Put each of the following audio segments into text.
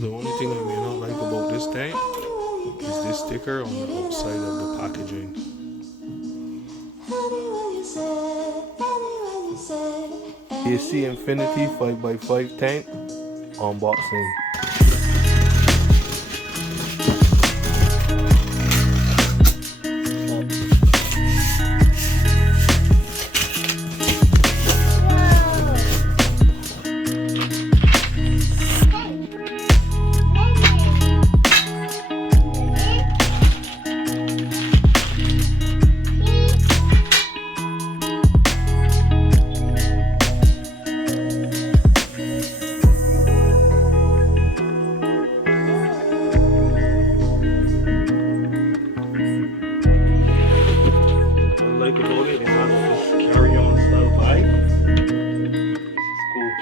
The only thing I may not like about this tank is this sticker on the outside of the packaging. AC Infinity 5x5 tank unboxing. Like about it, it has this carry-on style vibe. It's cool.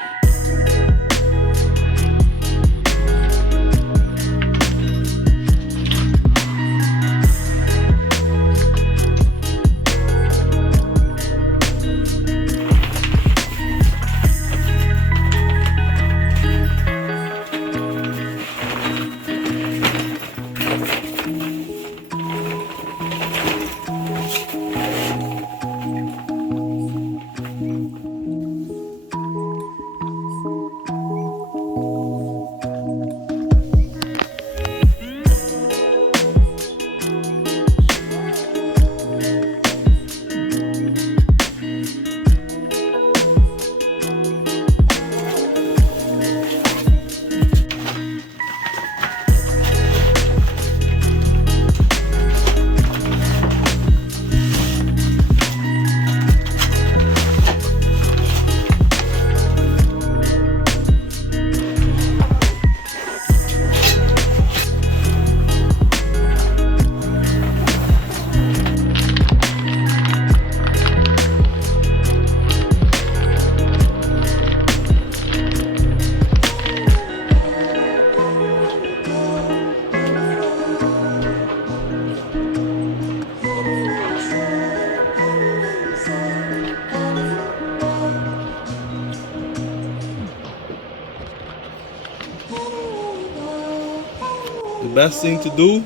The best thing to do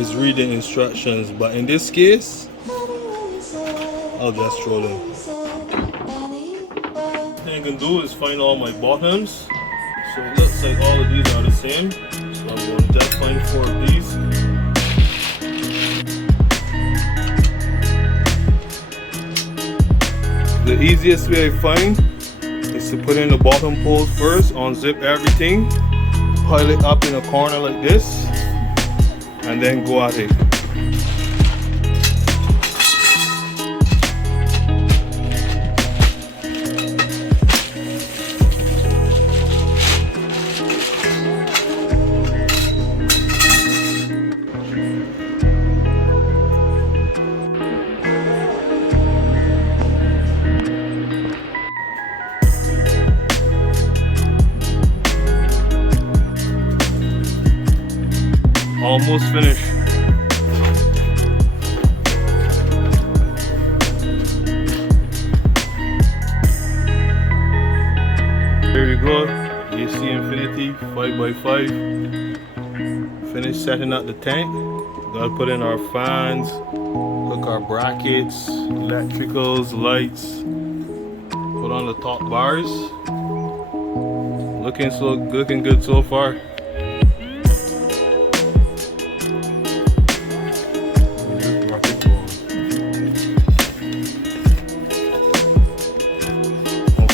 is read the instructions, but in this case, I'll just throw them. The thing I can do is find all my bottoms. So it looks like all of these are the same. So I'm going to just find 4 of these. The easiest way I find is to put in the bottom poles first, unzip everything, pile it up in a corner like this, and then go at it. Almost finished. There you go, AC Infinity 5x5. Finished setting up the tank. Gotta put in our fans, hook our brackets, electricals, lights, put on the top bars. Looking good so far.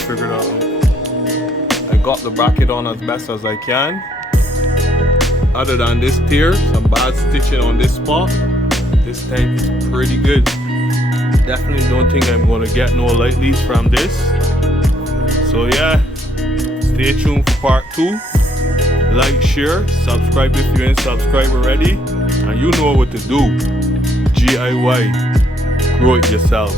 Figured out. I got the bracket on as best as I can. Other than this tear, some bad stitching on this spot, this tank is pretty good. Definitely don't think I'm going to get no light leaks from this. So yeah, stay tuned for part 2. Like, share, subscribe if you ain't subscribed already, and you know what to do. DIY, grow it yourself.